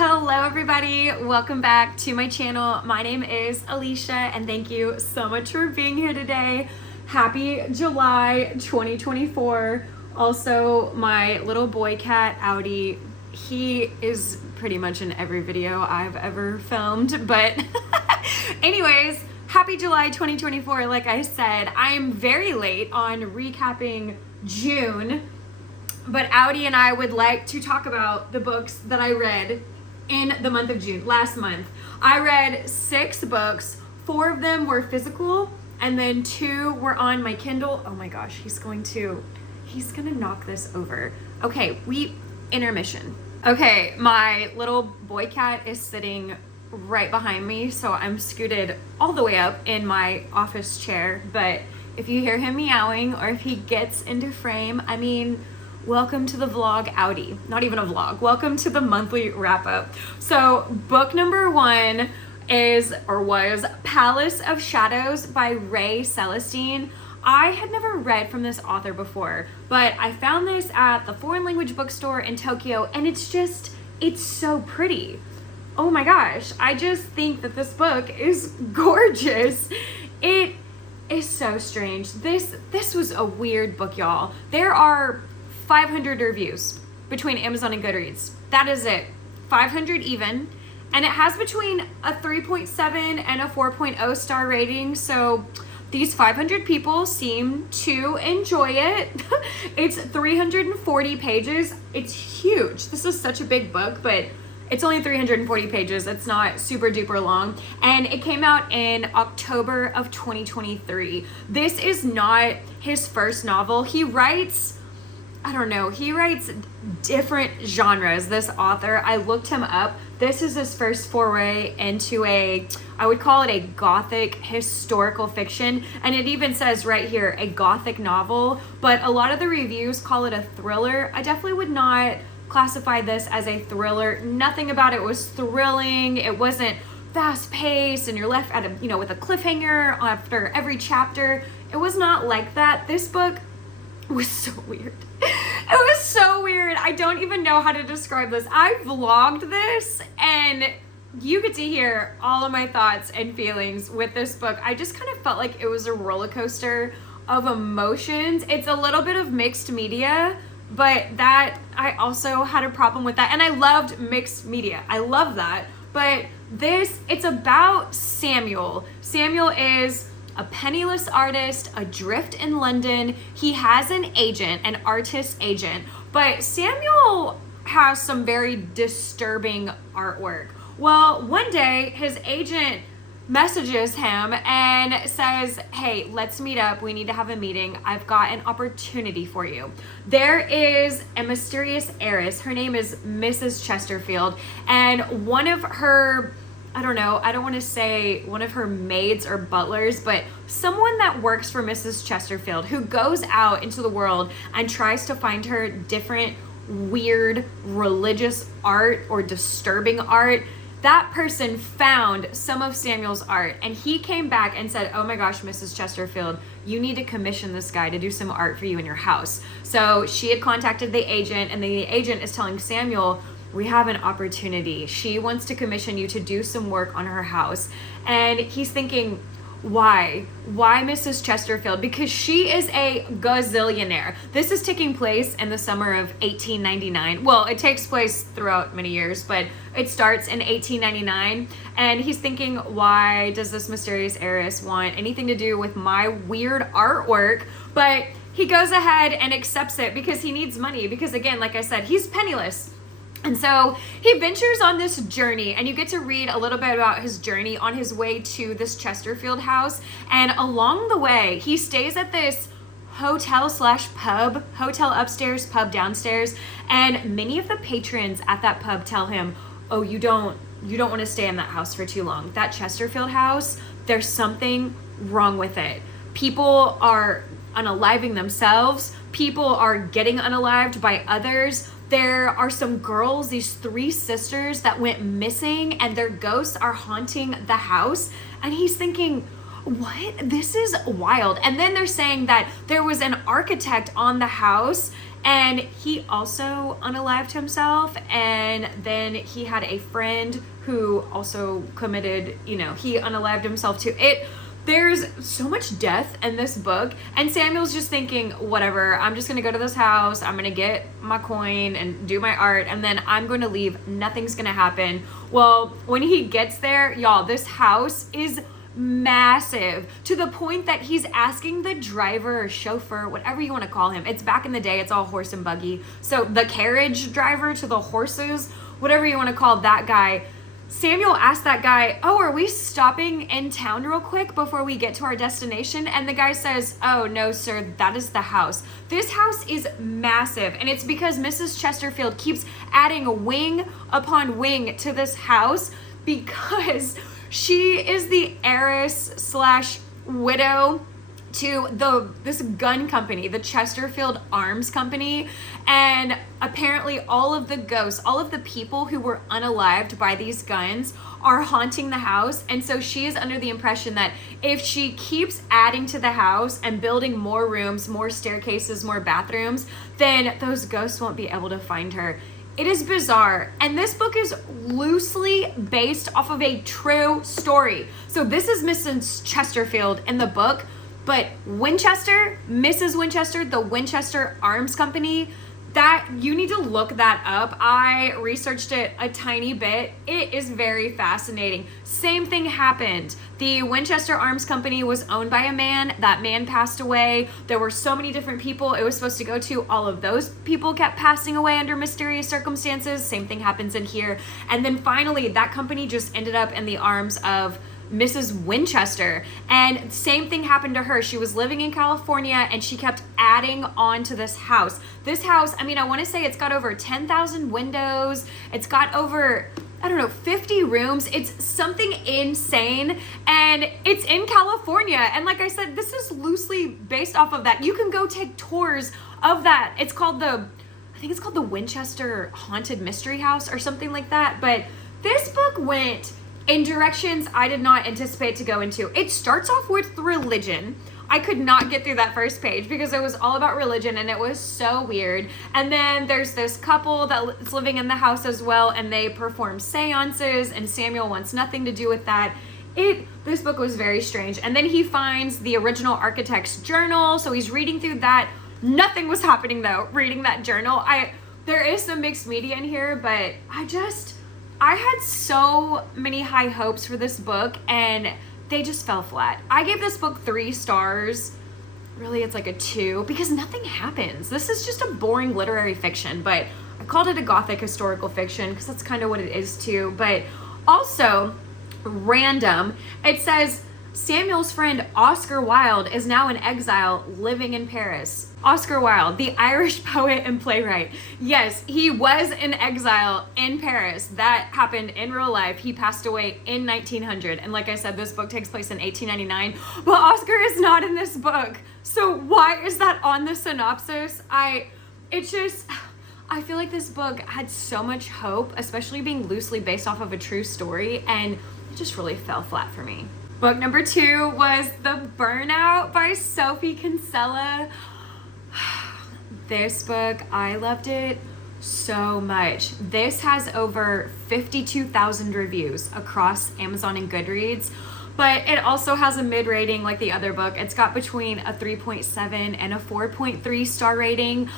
Hello everybody, welcome back to my channel. My name is Alicia and thank you so much for being here today. Happy July 2024. Also, my little boy cat, Audi, he is pretty much in every video I've ever filmed, but anyways, happy July 2024. Like I said, I am very late on recapping June, but Audi and I would like to talk about the books that I read in the month of June, last month. I read 6 books, 4 of them were physical, and then 2 were on my Kindle. Oh my gosh, he's gonna knock this over. Okay, intermission. Okay, my little boy cat is sitting right behind me, so I'm scooted all the way up in my office chair, but if you hear him meowing or if he gets into frame, I mean, welcome to the vlog, Audi. Not even a vlog. Welcome to the monthly wrap up. So book number 1 was Palace of Shadows by Ray Celestine. I had never read from this author before, but I found this at the foreign language bookstore in Tokyo, and it's so pretty. Oh my gosh. I just think that this book is gorgeous. It is so strange. This was a weird book, y'all. There are 500 reviews between Amazon and Goodreads. That is it. 500 even. And it has between a 3.7 and a 4.0 star rating. So these 500 people seem to enjoy it. It's 340 pages. It's huge. This is such a big book, but it's only 340 pages. It's not super duper long. And it came out in October of 2023. This is not his first novel. He writes different genres, this author. I looked him up. This is his first foray into I would call it a gothic historical fiction. And it even says right here, a gothic novel. But a lot of the reviews call it a thriller. I definitely would not classify this as a thriller. Nothing about it was thrilling. It wasn't fast paced and you're left with a cliffhanger after every chapter. It was not like that. This book was so weird. It was so weird. I don't even know how to describe this. I vlogged this and you get to hear all of my thoughts and feelings with this book. I just kind of felt like it was a roller coaster of emotions. It's a little bit of mixed media, but that I also had a problem with that. And I loved mixed media. I love that. But it's about Samuel. Samuel is a penniless artist adrift in London. He has an agent, an artist agent, but Samuel has some very disturbing artwork. Well, one day his agent messages him and says, hey, let's meet up. We need to have a meeting. I've got an opportunity for you. There is a mysterious heiress. Her name is Mrs. Chesterfield, and one of her, I don't want to say one of her maids or butlers, but someone that works for Mrs. Chesterfield who goes out into the world and tries to find her different weird religious art or disturbing art. That person found some of Samuel's art and he came back and said, oh my gosh, Mrs. Chesterfield, you need to commission this guy to do some art for you in your house. So she had contacted the agent and the agent is telling Samuel, we have an opportunity. She wants to commission you to do some work on her house. And he's thinking, why? Why Mrs. Chesterfield? Because she is a gazillionaire. This is taking place in the summer of 1899. Well, it takes place throughout many years, but it starts in 1899. And he's thinking, why does this mysterious heiress want anything to do with my weird artwork? But he goes ahead and accepts it because he needs money. Because again, like I said, he's penniless. And so he ventures on this journey, and you get to read a little bit about his journey on his way to this Chesterfield house. And along the way, he stays at this hotel/pub, hotel upstairs, pub downstairs. And many of the patrons at that pub tell him, oh, you don't want to stay in that house for too long. That Chesterfield house, there's something wrong with it. People are unaliving themselves. People are getting unalived by others. There are some girls, these 3 sisters that went missing, and their ghosts are haunting the house. And he's thinking, what? This is wild. And then they're saying that there was an architect on the house and he also unalived himself, and then he had a friend who also committed, he unalived himself too. There's so much death in this book, and Samuel's just thinking, whatever, I'm just gonna go to this house, I'm gonna get my coin and do my art, and then I'm gonna leave. Nothing's gonna happen. Well, when he gets there, y'all, this house is massive, to the point that he's asking the driver or chauffeur, whatever you want to call him. It's back in the day, it's all horse and buggy. So the carriage driver to the horses, whatever you want to call that guy. Samuel asked that guy, oh, are we stopping in town real quick before we get to our destination? And the guy says, oh, no, sir, that is the house. This house is massive, and it's because Mrs. Chesterfield keeps adding wing upon wing to this house because she is the heiress / widow to this gun company, the Chesterfield Arms Company, and apparently all of the ghosts, all of the people who were unalived by these guns are haunting the house. And so she is under the impression that if she keeps adding to the house and building more rooms, more staircases, more bathrooms, then those ghosts won't be able to find her. It is bizarre, and this book is loosely based off of a true story. So this is Mrs. Chesterfield in the book, but Winchester, Mrs. Winchester, the Winchester Arms Company, that you need to look that up. I researched it a tiny bit. It is very fascinating. Same thing happened. The Winchester Arms Company was owned by a man. That man passed away. There were so many different people it was supposed to go to. All of those people kept passing away under mysterious circumstances. Same thing happens in here. And then finally, that company just ended up in the arms of Mrs. Winchester, and same thing happened to her. She was living in California and she kept adding on to this house. This house, I want to say it's got over 10,000 windows. It's got over, 50 rooms. It's something insane, and it's in California. And like I said, this is loosely based off of that. You can go take tours of that. I think it's called the Winchester Haunted Mystery House or something like that. But this book went in directions I did not anticipate to go into. It starts off with religion. I could not get through that first page because it was all about religion and it was so weird. And then there's this couple that's living in the house as well, and they perform seances, and Samuel wants nothing to do with that. This book was very strange. And then he finds the original architect's journal, so he's reading through that. Nothing was happening though, reading that journal. There is some mixed media in here, but I had so many high hopes for this book, and they just fell flat. I gave this book 3 stars. Really, it's like a 2 because nothing happens. This is just a boring literary fiction, but I called it a gothic historical fiction because that's kind of what it is too. But also, random, it says Samuel's friend Oscar Wilde is now in exile living in Paris. Oscar Wilde, the Irish poet and playwright. Yes, he was in exile in Paris. That happened in real life. He passed away in 1900. And like I said, this book takes place in 1899. But Oscar is not in this book. So why is that on the synopsis? I feel like this book had so much hope, especially being loosely based off of a true story, and it just really fell flat for me. Book number 2 was The Burnout by Sophie Kinsella. This book, I loved it so much. This has over 52,000 reviews across Amazon and Goodreads, but it also has a mid rating like the other book. It's got between a 3.7 and a 4.3 star rating.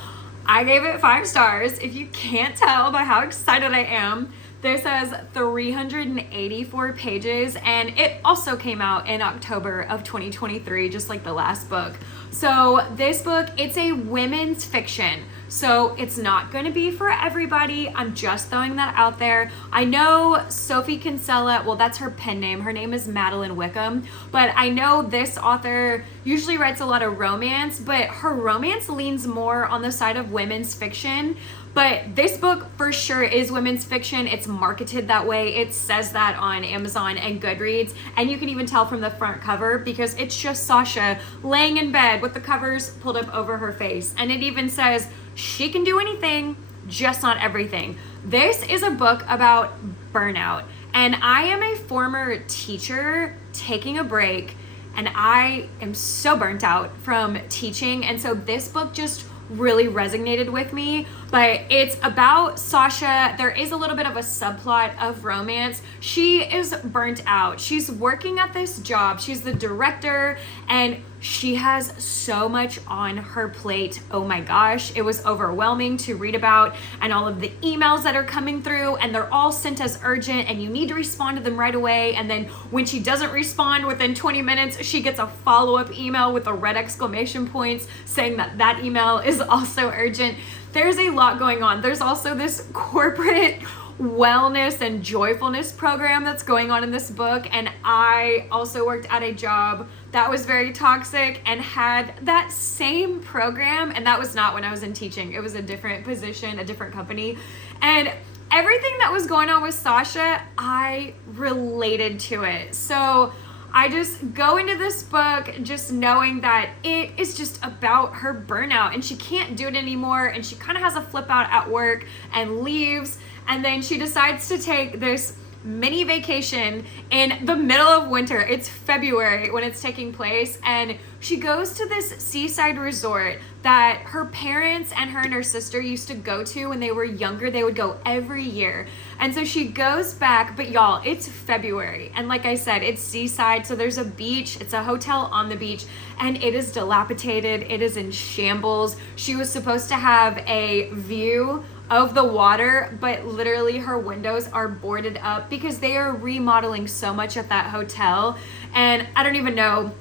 I gave it 5 stars. If you can't tell by how excited I am, this has 384 pages, and it also came out in October of 2023, just like the last book. So this book, it's a women's fiction. So it's not going to be for everybody. I'm just throwing that out there. I know Sophie Kinsella, well, that's her pen name. Her name is Madeline Wickham. But I know this author usually writes a lot of romance, but her romance leans more on the side of women's fiction. But this book for sure is women's fiction. It's marketed that way. It says that on Amazon and Goodreads. And you can even tell from the front cover because it's just Sasha laying in bed with the covers pulled up over her face. And it even says she can do anything, just not everything. This is a book about burnout. And I am a former teacher taking a break and I am so burnt out from teaching. And so this book just really resonated with me. But it's about Sasha. There is a little bit of a subplot of romance. She is burnt out. She's working at this job. She's the director, and she has so much on her plate. Oh my gosh, it was overwhelming to read about, and all of the emails that are coming through, and they're all sent as urgent, and you need to respond to them right away. And then when she doesn't respond within 20 minutes, she gets a follow-up email with a red exclamation points saying that that email is also urgent. There's a lot going on. There's also this corporate wellness and joyfulness program that's going on in this book. And I also worked at a job that was very toxic and had that same program. And that was not when I was in teaching. It was a different position, a different company. And everything that was going on with Sasha, I related to it. So I just go into this book just knowing that it is just about her burnout and she can't do it anymore, and she kind of has a flip out at work and leaves, and then she decides to take this mini vacation in the middle of winter. It's February when it's taking place, and she goes to this seaside resort that her parents and her sister used to go to when they were younger. They would go every year. And so she goes back, but y'all, it's February. And like I said, it's seaside. So there's a beach, it's a hotel on the beach, and it is dilapidated. It is in shambles. She was supposed to have a view of the water, but literally her windows are boarded up because they are remodeling so much at that hotel. And I don't even know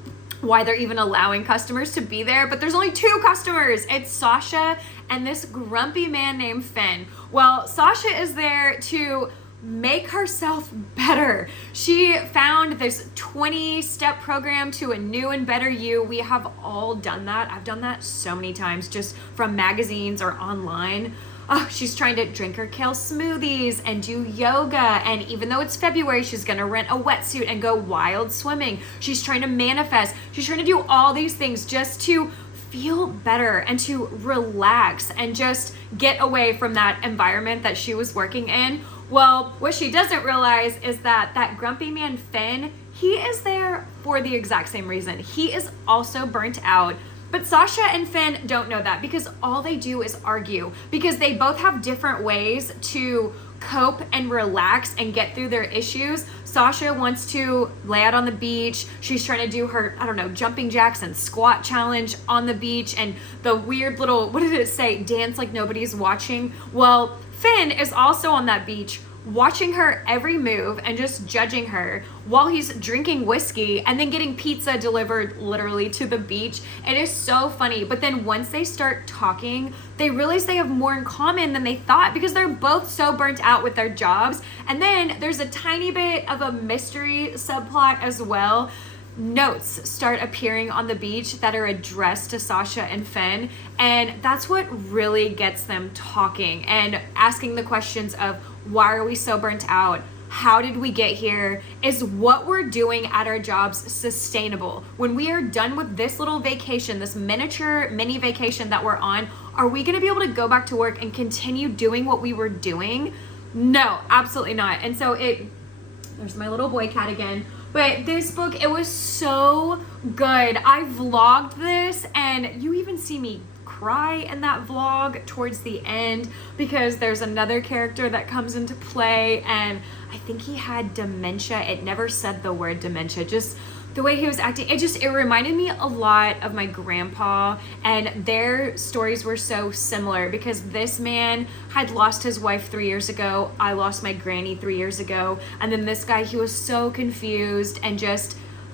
why they're even allowing customers to be there, but there's only 2 customers. It's Sasha and this grumpy man named Finn. Well, Sasha is there to make herself better. She found this 20-step program to a new and better you. We have all done that. I've done that so many times, just from magazines or online. Oh, she's trying to drink her kale smoothies and do yoga. And even though it's February, she's going to rent a wetsuit and go wild swimming. She's trying to manifest. She's trying to do all these things just to feel better and to relax and just get away from that environment that she was working in. Well, what she doesn't realize is that that grumpy man, Finn, he is there for the exact same reason. He is also burnt out. But Sasha and Finn don't know that, because all they do is argue, because they both have different ways to cope and relax and get through their issues. Sasha wants to lay out on the beach. She's trying to do her, jumping jacks and squat challenge on the beach, and the weird little, what did it say? Dance like nobody's watching. Well, Finn is also on that beach watching her every move and just judging her while he's drinking whiskey and then getting pizza delivered literally to the beach. It is so funny. But then once they start talking, they realize they have more in common than they thought, because they're both so burnt out with their jobs. And then there's a tiny bit of a mystery subplot as well. Notes start appearing on the beach that are addressed to Sasha and Finn, and that's what really gets them talking and asking the questions of, why are we so burnt out? How did we get here? Is what we're doing at our jobs sustainable? When we are done with this little vacation, this miniature mini vacation that we're on, are we going to be able to go back to work and continue doing what we were doing? No, absolutely not. And so there's my little boy cat again. But this book, it was so good. I vlogged this, and you even see me cry in that vlog towards the end, because there's another character that comes into play, and I think he had dementia. It never said the word dementia, just the way he was acting. It reminded me a lot of my grandpa, and their stories were so similar, because this man had lost his wife 3 years ago. I lost my granny 3 years ago. And then this guy, he was so confused, and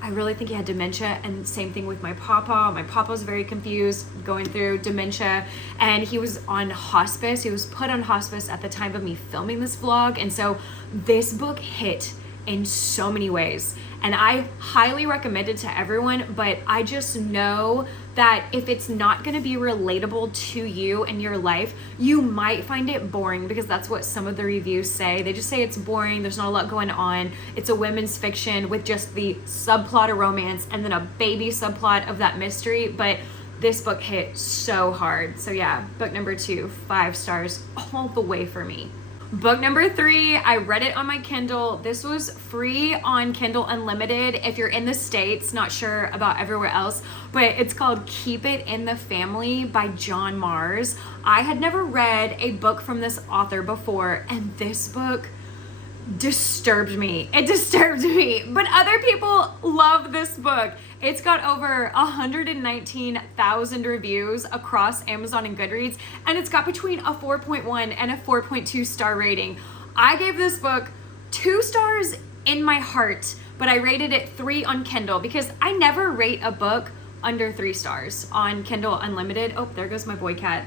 I really think he had dementia. And same thing with my papa. My papa was very confused, going through dementia, and he was on hospice. He was put on hospice at the time of me filming this vlog. And so this book hit in so many ways, and I highly recommend it to everyone. But I just know that if it's not going to be relatable to you in your life, you might find it boring, because that's what some of the reviews say. They just say it's boring, there's not a lot going on, it's a women's fiction with just the subplot of romance and then a baby subplot of that mystery. But this book hit so hard. So yeah, book number 2, 5 stars all the way for me. Book number 3, I read it on my Kindle. This was free on Kindle Unlimited if you're in the States, not sure about everywhere else, but it's called Keep It in the Family by John Marrs. I had never read a book from this author before, and this book disturbed me. It disturbed me, but other people love this book. It's got over 119,000 reviews across Amazon and Goodreads, and it's got between a 4.1 and a 4.2 star rating. I gave this book 2 stars in my heart, but I rated it 3 on Kindle because I never rate a book under 3 stars on Kindle Unlimited. Oh, there goes my boy cat.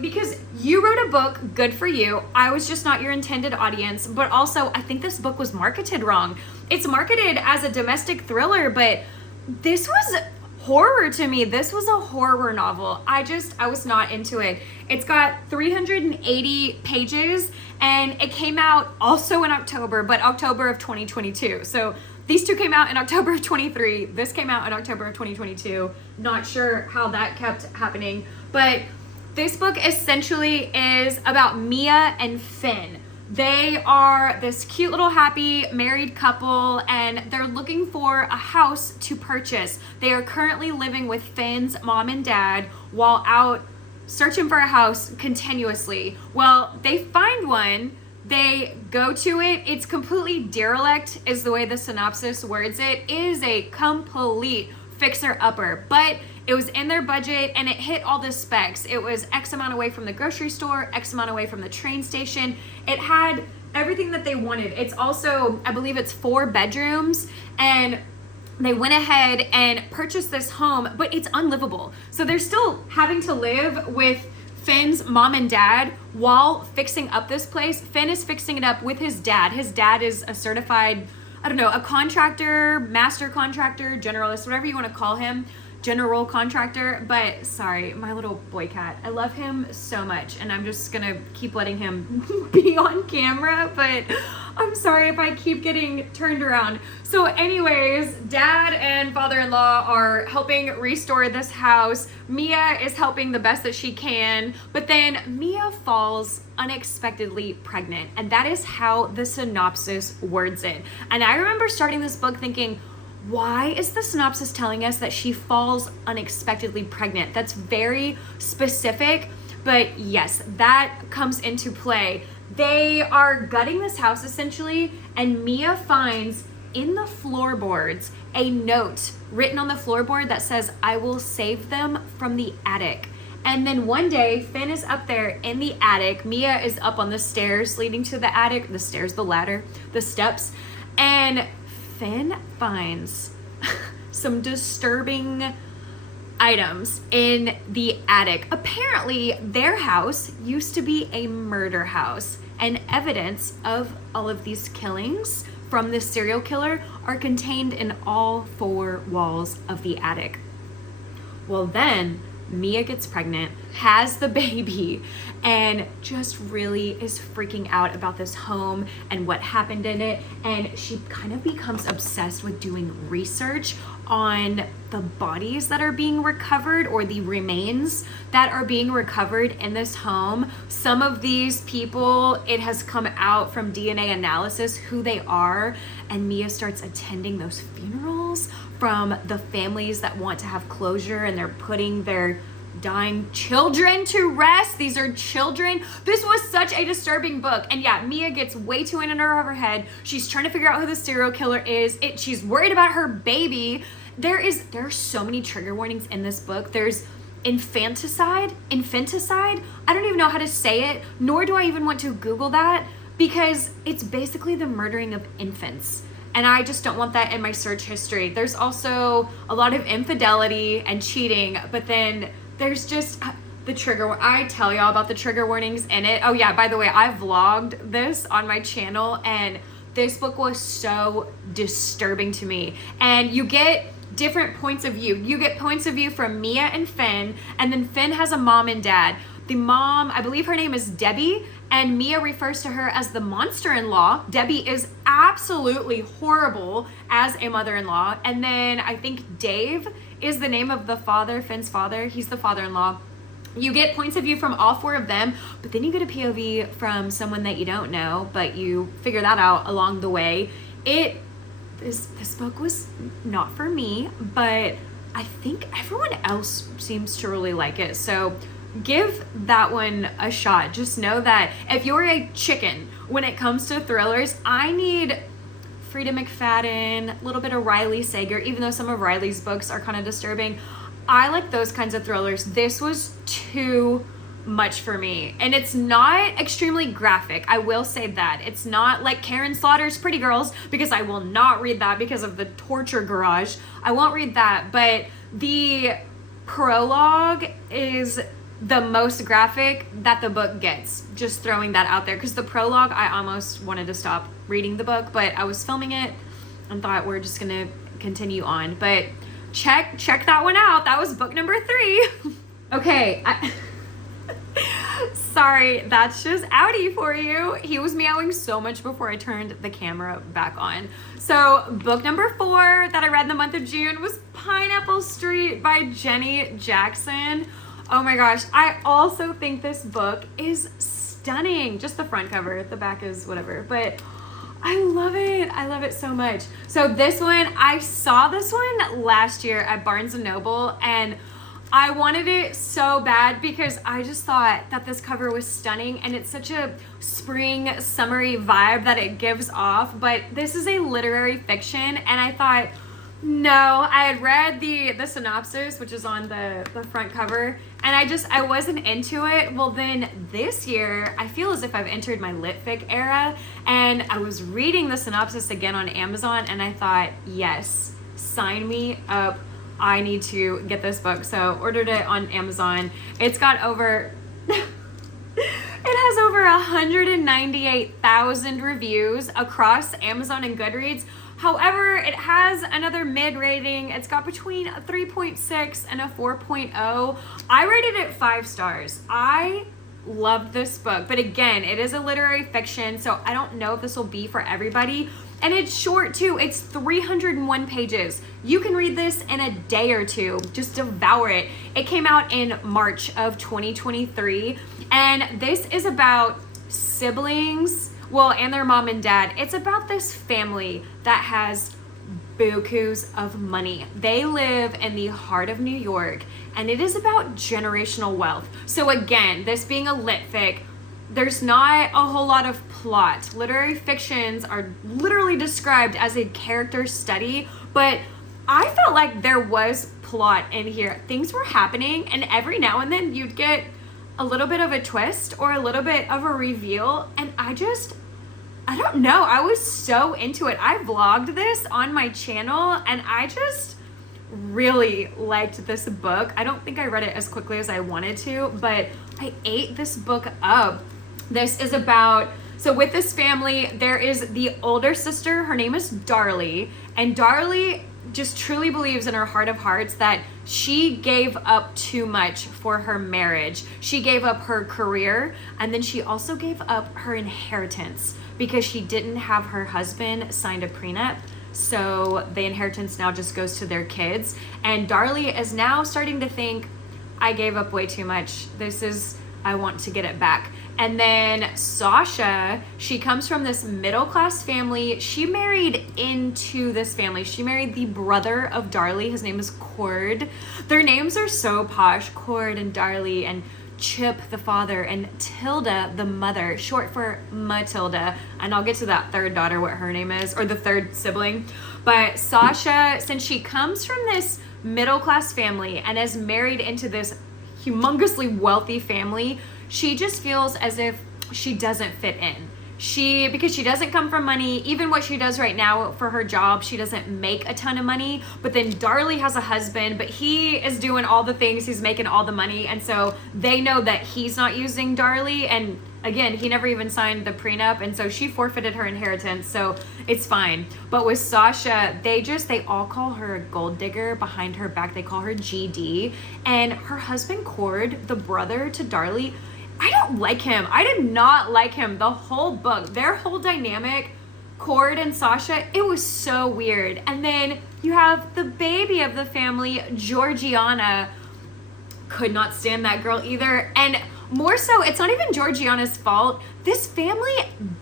Because you wrote a book, good for you. I was just not your intended audience, but also I think this book was marketed wrong. It's marketed as a domestic thriller, but this was horror to me. This was a horror novel. I was not into it. It's got 380 pages and it came out also in October, but October of 2022. So these two came out in October of 23. This came out in October of 2022. Not sure how that kept happening, but this book essentially is about Mia and Finn. They are this cute little happy married couple and they're looking for a house to purchase. They are currently living with Finn's mom and dad while out searching for a house continuously. Well, they find one, they go to it. It's completely derelict is the way the synopsis words it. It is a complete fixer-upper, but it was in their budget and it hit all the specs. It was X amount away from the grocery store, X amount away from the train station. It had everything that they wanted. It's also, I believe it's 4 bedrooms, and they went ahead and purchased this home, but it's unlivable. So they're still having to live with Finn's mom and dad while fixing up this place. Finn is fixing it up with his dad. His dad is a certified, a contractor, master contractor, generalist, whatever you want to call him. General contractor, but sorry, my little boy cat. I love him so much and I'm just gonna keep letting him be on camera, but I'm sorry if I keep getting turned around. So anyways, dad and father-in-law are helping restore this house. Mia is helping the best that she can, but then Mia falls unexpectedly pregnant, and that is how the synopsis words it. And I remember starting this book thinking, why is the synopsis telling us that she falls unexpectedly pregnant? That's very specific, but yes, that comes into play. They are gutting this house essentially, and Mia finds in the floorboards a note written on the floorboard that says, "I will save them from the attic." And then one day, Finn is up there in the attic. Mia is up on the stairs leading to the attic, the stairs, the ladder, the steps, and Finn finds some disturbing items in the attic. Apparently, their house used to be a murder house, and evidence of all of these killings from this serial killer are contained in all 4 walls of the attic. Well, then Mia gets pregnant, has the baby, and just really is freaking out about this home and what happened in it. And she kind of becomes obsessed with doing research on the bodies that are being recovered, or the remains that are being recovered in this home. Some of these people, it has come out from DNA analysis who they are, and Mia starts attending those funerals from the families that want to have closure, and they're putting their dying children to rest. These are children. This was such a disturbing book. And yeah, Mia gets way too in and over her head. She's trying to figure out who the serial killer is. She's worried about her baby. There are so many trigger warnings in this book. There's infanticide. I don't even know how to say it, nor do I even want to Google that, because it's basically the murdering of infants. And I just don't want that in my search history. There's also a lot of infidelity and cheating, but then there's just the trigger. I tell y'all about the trigger warnings in it. Oh yeah, by the way, I vlogged this on my channel, and this book was so disturbing to me. And you get different points of view. You get points of view from Mia and Finn, and then Finn has a mom and dad. The mom, I believe her name is Debbie, and Mia refers to her as the monster-in-law. Debbie is absolutely horrible as a mother-in-law. And then I think Dave is the name of the father, Finn's father. He's the father-in-law. you get points of view from all 4 of them, but then you get a POV from someone that you don't know, but you figure that out along the way. This book was not for me, but I think everyone else seems to really like it. So give that one a shot. Just know that if you're a chicken when it comes to thrillers, I need Frida McFadden, a little bit of Riley Sager, even though some of Riley's books are kind of disturbing. I like those kinds of thrillers. This was too much for me. And it's not extremely graphic. I will say that. It's not like Karen Slaughter's Pretty Girls, because I will not read that because of the torture garage. I won't read that. But the prologue is the most graphic that the book gets. Just throwing that out there. Because the prologue, I almost wanted to stop reading the book, but I was filming it and thought we're just going to continue on. But check that one out. That was book number 3. Okay, sorry, that's just Audi for you. He was meowing so much before I turned the camera back on. So book number 4 that I read in the month of June was Pineapple Street by Jenny Jackson. Oh my gosh, I also think this book is stunning. Just the front cover, the back is whatever, but I love it. I love it so much. So this one, I saw this one last year at Barnes & Noble, and I wanted it so bad because I just thought that this cover was stunning, and it's such a spring, summery vibe that it gives off. But this is a literary fiction, and I thought, no, I had read the synopsis, which is on the front cover, and I wasn't into it. Well, then this year, I feel as if I've entered my lit fic era, and I was reading the synopsis again on Amazon, and I thought, yes, sign me up. I need to get this book. So ordered it on Amazon. It's got over... It has over 198,000 reviews across Amazon and Goodreads. However, it has another mid rating. It's got between a 3.6 and a 4.0. I rated it 5 stars. I loved this book. But again, it is a literary fiction, so I don't know if this will be for everybody. And it's short too. It's 301 pages. You can read this in a day or two. Just devour it. It came out in March of 2023. And this is about siblings, and their mom and dad. It's about this family that has bukus of money. They live in the heart of New York, and it is about generational wealth. So again, this being a lit fic, there's not a whole lot of plot. Literary fictions are literally described as a character study, but I felt like there was plot in here. Things were happening, and every now and then you'd get a little bit of a twist or a little bit of a reveal, and I don't know. I was so into it. I vlogged this on my channel, and I just really liked this book. I don't think I read it as quickly as I wanted to, but I ate this book up. This is about, so with this family, there is the older sister. Her name is Darlie, and Darlie just truly believes in her heart of hearts that she gave up too much for her marriage. She gave up her career, and then she also gave up her inheritance because she didn't have her husband signed a prenup. So the inheritance now just goes to their kids. And Darlie is now starting to think, I gave up way too much. I want to get it back. And then Sasha, she comes from this middle-class family. She married into this family. She married the brother of Darlie. His name is Cord. Their names are so posh, Cord and Darlie, and Chip, the father, and Tilda, the mother, short for Matilda. And I'll get to that third daughter, what her name is, or the third sibling. But Sasha, since she comes from this middle-class family and is married into this humongously wealthy family, she just feels as if she doesn't fit in. Because she doesn't come from money. Even what she does right now for her job, she doesn't make a ton of money. But then Darlie has a husband, but he is doing all the things, he's making all the money. And so they know that he's not using Darlie. And again, he never even signed the prenup. And so she forfeited her inheritance. So it's fine. But with Sasha, they all call her a gold digger behind her back. They call her GD. And her husband, Cord, the brother to Darlie, I don't like him. I did not like him the whole book. Their whole dynamic, Cord and Sasha, it was so weird. And then you have the baby of the family, Georgiana. Could not stand that girl either. And more so, it's not even Georgiana's fault. This family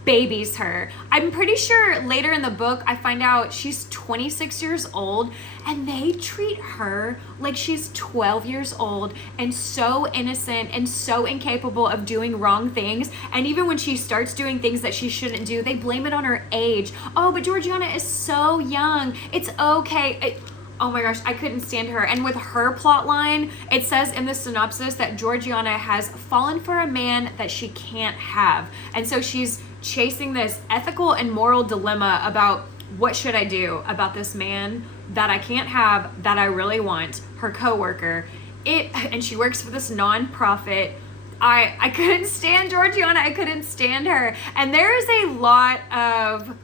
babies her. I'm pretty sure later in the book, I find out she's 26 years old and they treat her like she's 12 years old and so innocent and so incapable of doing wrong things. And even when she starts doing things that she shouldn't do, they blame it on her age. Oh, but Georgiana is so young. It's okay. Oh my gosh, I couldn't stand her. And with her plot line, it says in the synopsis that Georgiana has fallen for a man that she can't have. And so she's chasing this ethical and moral dilemma about what should I do about this man that I can't have, that I really want, her coworker. And she works for this nonprofit. I couldn't stand Georgiana. I couldn't stand her. And there is a lot of,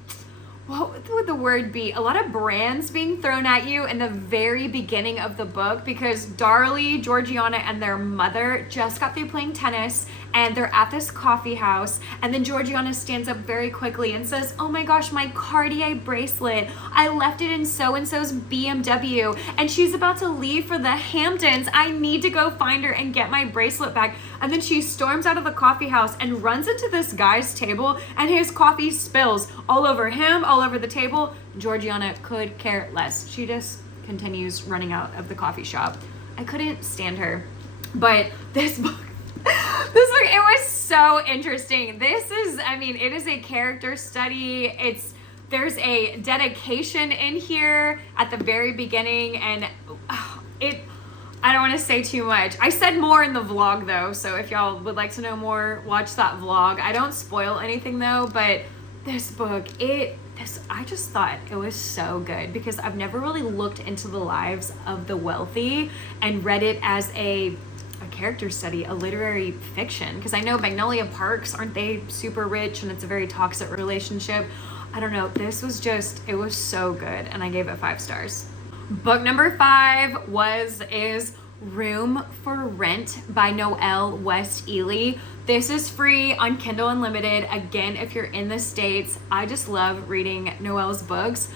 what would the word be? A lot of brands being thrown at you in the very beginning of the book, because Darlie, Georgiana, and their mother just got through playing tennis and they're at this coffee house, and then Georgiana stands up very quickly and says, oh my gosh, my Cartier bracelet, I left it in so-and-so's BMW, and she's about to leave for the Hamptons. I need to go find her and get my bracelet back. And then she storms out of the coffee house and runs into this guy's table, and his coffee spills all over him, all over the table. Georgiana could care less. She just continues running out of the coffee shop. I couldn't stand her. But this book, it was so interesting. This is, I mean, it is a character study. There's a dedication in here at the very beginning, and I don't want to say too much. I said more in the vlog though, so if y'all would like to know more, watch that vlog. I don't spoil anything though, but this book, I just thought it was so good, because I've never really looked into the lives of the wealthy and read it as a character study, a literary fiction, because I know Magnolia Parks, aren't they super rich and it's a very toxic relationship? I don't know. This was it was so good, and I gave it 5 stars. Book number 5 is Room for Rent by Noelle West Ely. This is free on Kindle Unlimited. Again, if you're in the States, I just love reading Noelle's books.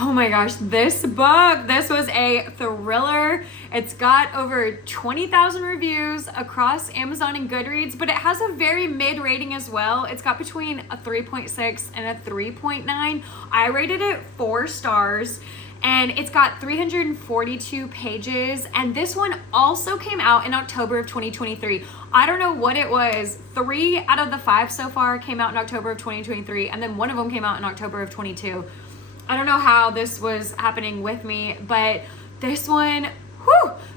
Oh my gosh, this was a thriller. It's got over 20,000 reviews across Amazon and Goodreads, but it has a very mid rating as well. It's got between a 3.6 and a 3.9. I rated it 4 stars. And it's got 342 pages, and this one also came out in October of 2023. I don't know what it was. 3 out of the 5 so far came out in October of 2023, and then one of them came out in October of 22. I don't know how this was happening with me, but this one,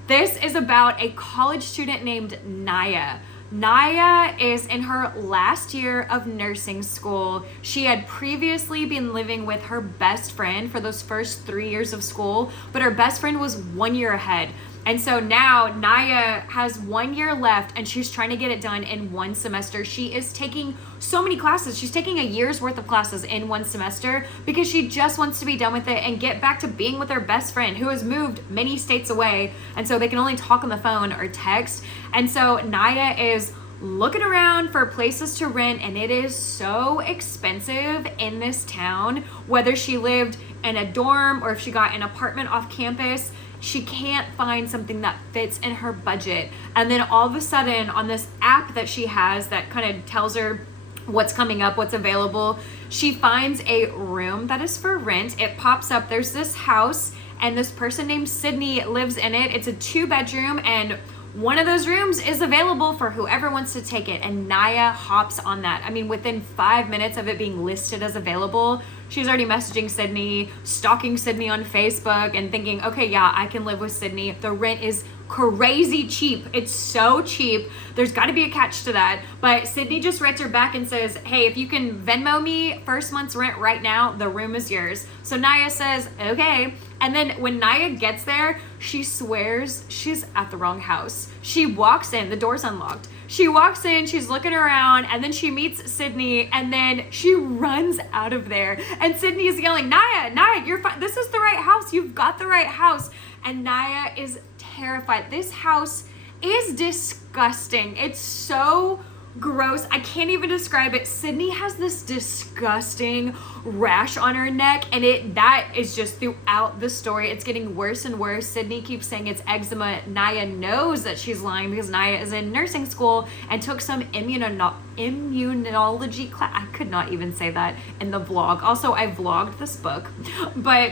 this is about a college student named Naya. Naya is in her last year of nursing school. She had previously been living with her best friend for those first 3 years of school, but her best friend was 1 year ahead. And so now Naya has 1 year left, and she's trying to get it done in 1 semester. She is taking so many classes. She's taking a year's worth of classes in 1 semester because she just wants to be done with it and get back to being with her best friend, who has moved many states away. And so they can only talk on the phone or text. And so Naya is looking around for places to rent, and it is so expensive in this town. Whether she lived in a dorm or if she got an apartment off campus, she can't find something that fits in her budget. And then all of a sudden, on this app that she has that kind of tells her what's coming up, what's available, she finds a room that is for rent. It pops up, there's this house, and this person named Sydney lives in it. It's a 2-bedroom, and one of those rooms is available for whoever wants to take it. And Naya hops on that. I mean, within 5 minutes of it being listed as available, she's already messaging Sydney, stalking Sydney on Facebook, and thinking, okay, yeah, I can live with Sydney. The rent is crazy cheap. It's so cheap. There's got to be a catch to that. But Sydney just writes her back and says, hey, if you can Venmo me first month's rent right now, the room is yours. So Naya says, okay. And then when Naya gets there, she swears she's at the wrong house. She walks in, the door's unlocked. She walks in, she's looking around, and then she meets Sydney, and then she runs out of there. And Sydney is yelling, Naya, you're fine. This is the right house. You've got the right house. And Naya is terrified. This house is disgusting. It's so gross. I can't even describe it. Sydney has this disgusting rash on her neck, and that is just throughout the story. It's getting worse and worse. Sydney keeps saying it's eczema. Naya knows that she's lying because Naya is in nursing school and took some immunology class. I could not even say that in the vlog. Also, I vlogged this book, but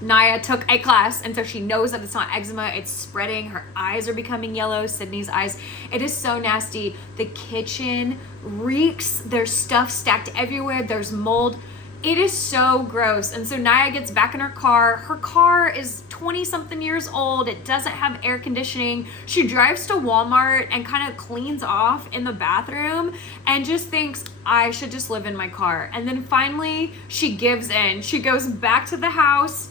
Naya took a class, and so she knows that it's not eczema. It's spreading. Her eyes are becoming yellow. Sydney's eyes. It is so nasty. The kitchen reeks. There's stuff stacked everywhere. There's mold. It is so gross. And so Naya gets back in her car. Her car is 20 something years old. It doesn't have air conditioning. She drives to Walmart and kind of cleans off in the bathroom and just thinks, I should just live in my car. And then finally she gives in. She goes back to the house,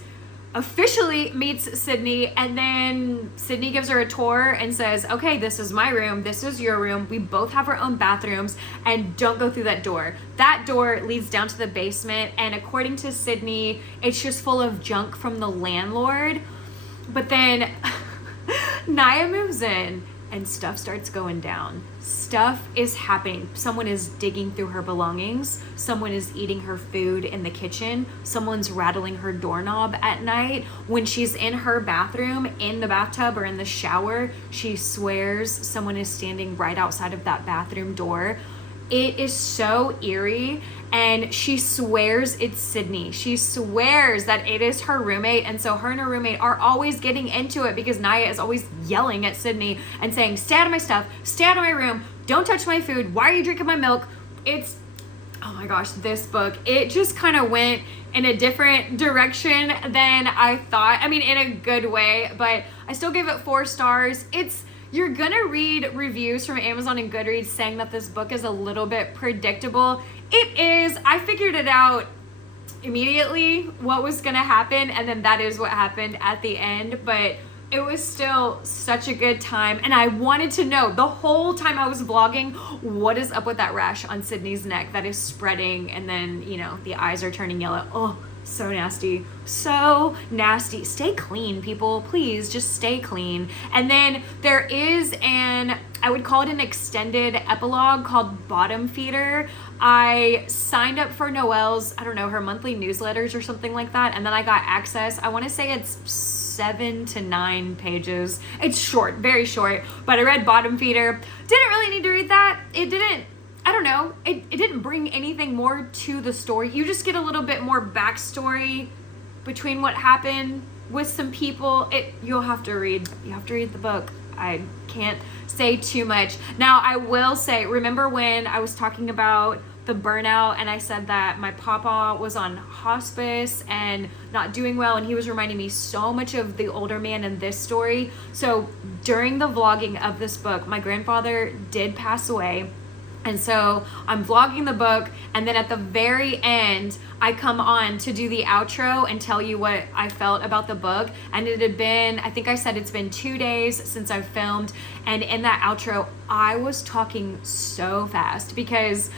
officially meets Sydney, and then Sydney gives her a tour and says, okay, this is my room, this is your room, we both have our own bathrooms, and don't go through that door. That door leads down to the basement, and according to Sydney, it's just full of junk from the landlord. But then Naya moves in and stuff starts going down. Stuff is happening. Someone is digging through her belongings. Someone is eating her food in the kitchen. Someone's rattling her doorknob at night. When she's in her bathroom, in the bathtub or in the shower, she swears someone is standing right outside of that bathroom door. It is so eerie, and she swears it's Sydney. She swears that it is her roommate, and so her and her roommate are always getting into it because Naya is always yelling at Sydney and saying, stay out of my stuff, stay out of my room, don't touch my food, why are you drinking my milk? It's, oh my gosh, this book, it just kind of went in a different direction than I thought. I mean, in a good way, but I still give it 4 stars. You're gonna read reviews from Amazon and Goodreads saying that this book is a little bit predictable. It is. I figured it out immediately what was gonna happen, and then that is what happened at the end, but it was still such a good time, and I wanted to know the whole time I was vlogging, what is up with that rash on Sydney's neck that is spreading, and then, you know, the eyes are turning yellow. Oh, so nasty. So nasty. Stay clean, people. Please just stay clean. And then there is I would call it an extended epilogue called Bottom Feeder. I signed up for Noelle's, I don't know, her monthly newsletters or something like that, and then I got access. I want to say it's 7 to 9 pages. It's short, very short, but I read Bottom Feeder. Didn't really need to read that. It didn't, I don't know, it didn't bring anything more to the story. You just get a little bit more backstory between what happened with some people. You have to read the book. I can't say too much. Now, I will say, remember when I was talking about the burnout and I said that my papa was on hospice and not doing well, and he was reminding me so much of the older man in this story. So during the vlogging of this book, my grandfather did pass away. And so I'm vlogging the book, and then at the very end, I come on to do the outro and tell you what I felt about the book. And it had been, I think I said it's been 2 days since I've filmed. And in that outro, I was talking so fast because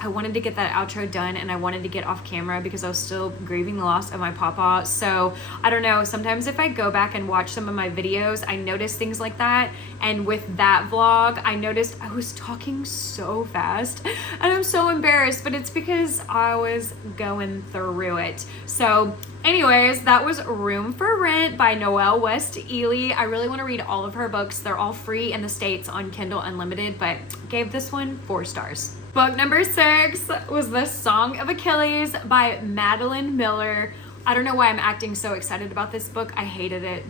I wanted to get that outro done, and I wanted to get off camera because I was still grieving the loss of my papa. So I don't know, sometimes if I go back and watch some of my videos, I notice things like that. And with that vlog, I noticed I was talking so fast, and I'm so embarrassed, but it's because I was going through it. So anyways, that was Room for Rent by Noelle West Ely. I really want to read all of her books. They're all free in the States on Kindle Unlimited, but gave this one 4 stars. Book number 6 was The Song of Achilles by Madeline Miller. I don't know why I'm acting so excited about this book. I hated it.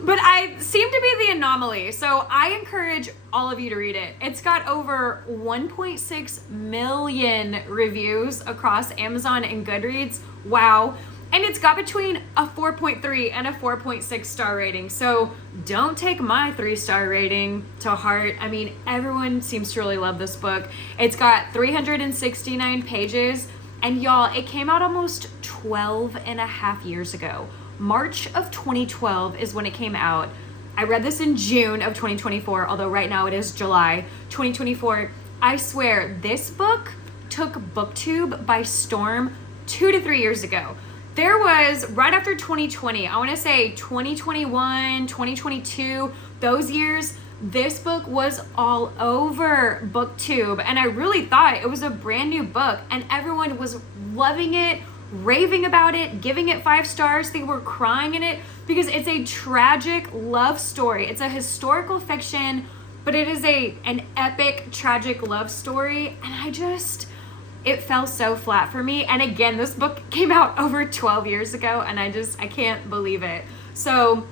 But I seem to be the anomaly, so I encourage all of you to read it. It's got over 1.6 million reviews across Amazon and Goodreads. Wow. And it's got between a 4.3 and a 4.6 star rating. So don't take my 3-star rating to heart. I mean, everyone seems to really love this book. It's got 369 pages. And y'all, it came out almost 12 and a half years ago. March of 2012 is when it came out. I read this in June of 2024, although right now it is July 2024. I swear, this book took BookTube by storm 2 to 3 years ago. There was, right after 2020, I want to say 2021, 2022, those years, This book was all over BookTube, and I really thought it was a brand new book, and everyone was loving it, raving about it, giving it 5 stars. They were crying in it because it's a tragic love story. It's a historical fiction, but it is an epic tragic love story, and it fell so flat for me. And again, this book came out over 12 years ago, and I can't believe it. So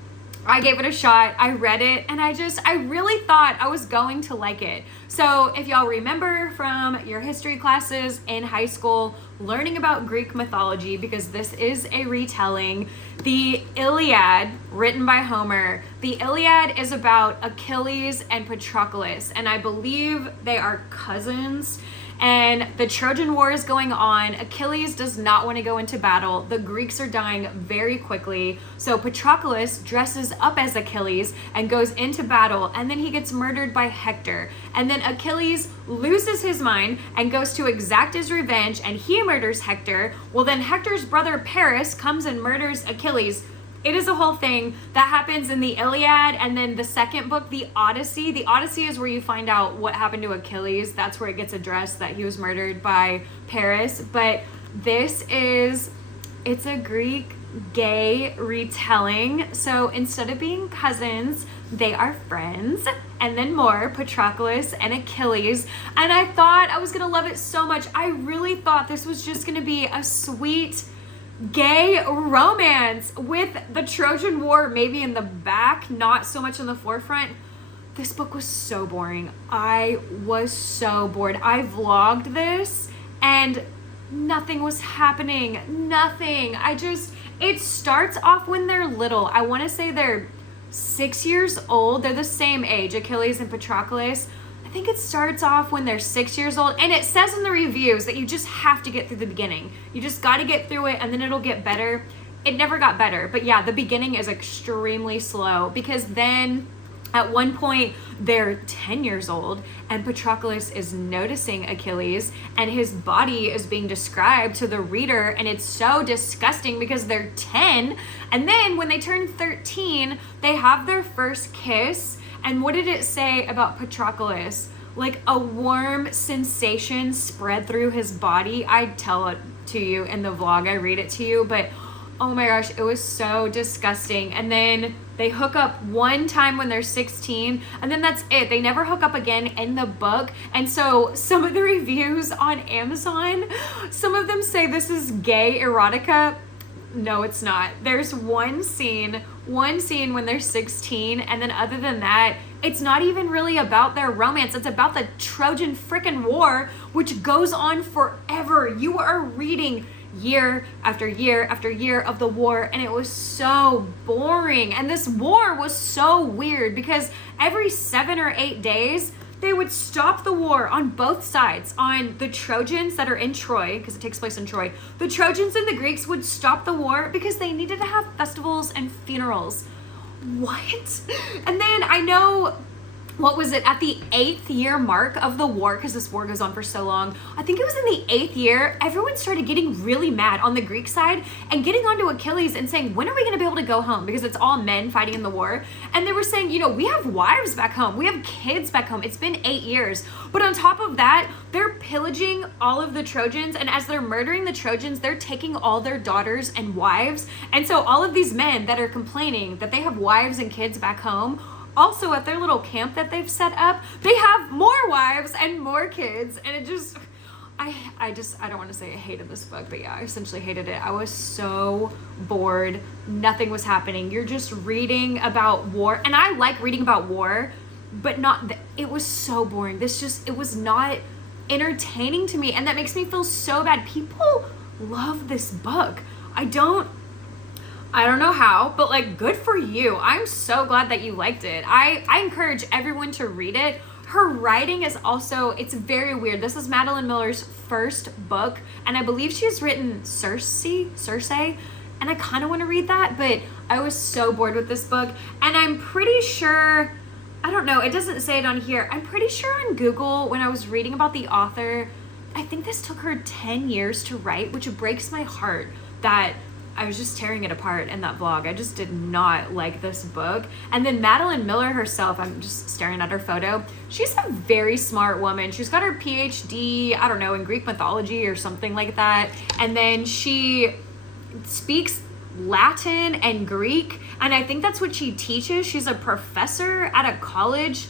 I gave it a shot. I read it, and I really thought I was going to like it. So if y'all remember from your history classes in high school, learning about Greek mythology, because this is a retelling, the Iliad, written by Homer, the Iliad is about Achilles and Patroclus, and I believe they are cousins. And the Trojan War is going on. Achilles does not want to go into battle. The Greeks are dying very quickly. So Patroclus dresses up as Achilles and goes into battle, and then he gets murdered by Hector. And then Achilles loses his mind and goes to exact his revenge, and he murders Hector. Well, then Hector's brother Paris comes and murders Achilles. It is a whole thing that happens in the Iliad. And then the second book, the Odyssey. The Odyssey is where you find out what happened to Achilles. That's where it gets addressed that he was murdered by Paris. But it's a Greek gay retelling. So instead of being cousins, they are friends. And then more, Patroclus and Achilles. And I thought I was going to love it so much. I really thought this was just going to be a sweet gay romance with the Trojan War maybe in the back, not so much in the forefront. This book was so boring. I was so bored. I vlogged this and nothing was happening. Nothing. It starts off when they're little. I want to say they're 6 years old. They're the same age, Achilles and Patroclus. I think it starts off when they're 6 years old, and it says in the reviews that you just have to get through the beginning. You just got to get through it, and then it'll get better. It never got better, but yeah, the beginning is extremely slow, because then at one point they're 10 years old, and Patroclus is noticing Achilles, and his body is being described to the reader, and it's so disgusting because they're 10, and then when they turn 13, they have their first kiss. And what did it say about Patroclus? Like a warm sensation spread through his body. I'd tell it to you in the vlog. I read it to you, but oh my gosh, it was so disgusting. And then they hook up one time when they're 16, and then that's it. They never hook up again in the book. And so some of the reviews on Amazon, some of them say this is gay erotica. No, it's not. There's one scene when they're 16, and then other than that, it's not even really about their romance. It's about the Trojan frickin' War, which goes on forever. You are reading year after year after year of the war, and it was so boring. And this war was so weird because every 7 or 8 days, they would stop the war on both sides. On the Trojans that are in Troy, because it takes place in Troy, the Trojans and the Greeks would stop the war because they needed to have festivals and funerals. What? And then I know, what was it, at the 8th year mark of the war, because this war goes on for so long, I think it was in the 8th year, everyone started getting really mad on the Greek side and getting onto Achilles and saying, when are we going to be able to go home? Because it's all men fighting in the war. And they were saying, we have wives back home. We have kids back home. It's been 8 years. But on top of that, they're pillaging all of the Trojans. And as they're murdering the Trojans, they're taking all their daughters and wives. And so all of these men that are complaining that they have wives and kids back home, also at their little camp that they've set up, they have more wives and more kids. And it just, I don't want to say I hated this book, but yeah, I essentially hated it. I was so bored. Nothing was happening. You're just reading about war. And I like reading about war, but it was so boring. It was not entertaining to me. And that makes me feel so bad. People love this book. I don't know how, but like, good for you. I'm so glad that you liked it. I encourage everyone to read it. Her writing is also, it's very weird. This is Madeline Miller's first book, and I believe she's written Circe, and I kind of want to read that, but I was so bored with this book. And I'm pretty sure, I don't know, it doesn't say it on here. I'm pretty sure on Google, when I was reading about the author, I think this took her 10 years to write, which breaks my heart that I was just tearing it apart in that vlog. I just did not like this book. And then Madeline Miller herself, I'm just staring at her photo. She's a very smart woman. She's got her PhD, I don't know, in Greek mythology or something like that. And then she speaks Latin and Greek, and I think that's what she teaches. She's a professor at a college.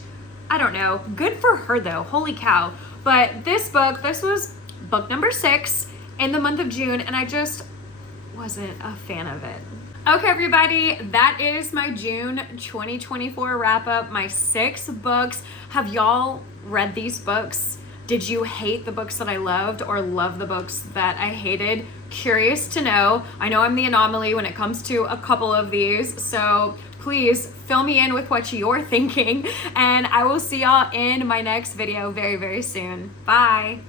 I don't know. Good for her though. Holy cow. But this book, this was book number 6 in the month of June, and I just wasn't a fan of it. Okay, everybody, that is my June 2024 wrap up, my 6 books. Have y'all read these books? Did you hate the books that I loved or love the books that I hated? Curious to know. I know I'm the anomaly when it comes to a couple of these, so please fill me in with what you're thinking, and I will see y'all in my next video very, very soon. Bye.